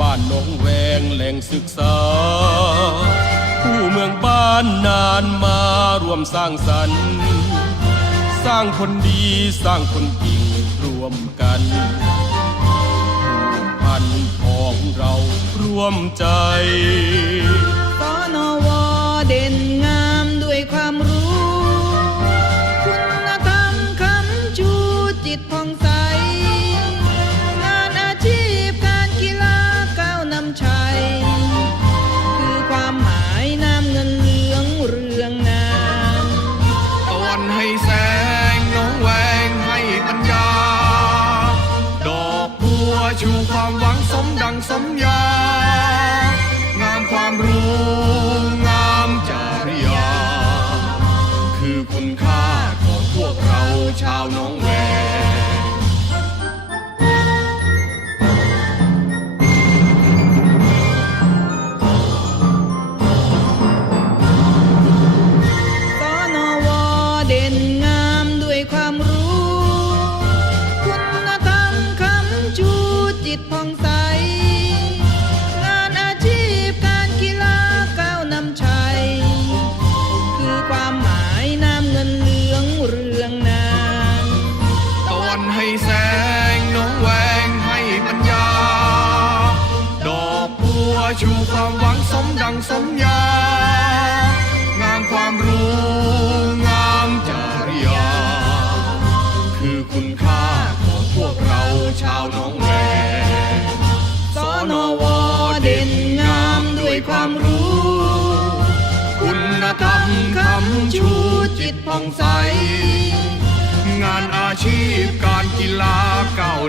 ป่านนองแวงแหลงศึกษา ผู้เมืองบ้านนานมารวมสร้างสรรค์สร้างคนดีสร้างคนเก่งรวมกันผูกพันของเราร่วมใจ ให้แสงน้องแวงให้ปัญญา ดอกบัวชูความหวังสมดังสมยา งามความรู้งามจริยา คือคุณค่าของพวกเราชาวน้องแวง เด่นงามด้วยความรู้ คุณธรรมคำชูจิตผ่องใส งานอาชีพการกีฬาก้าวนำชัย คือความหมายน้ำเงินเหลืองเรืองนามตะวันให้แสงน้องแหวงให้ปัญญา ดอกบัวชูความหวังสมดังสมยา ความรู้ คุณธรรมคำชูจิตผ่องใส งานอาชีพการกีฬาก้าว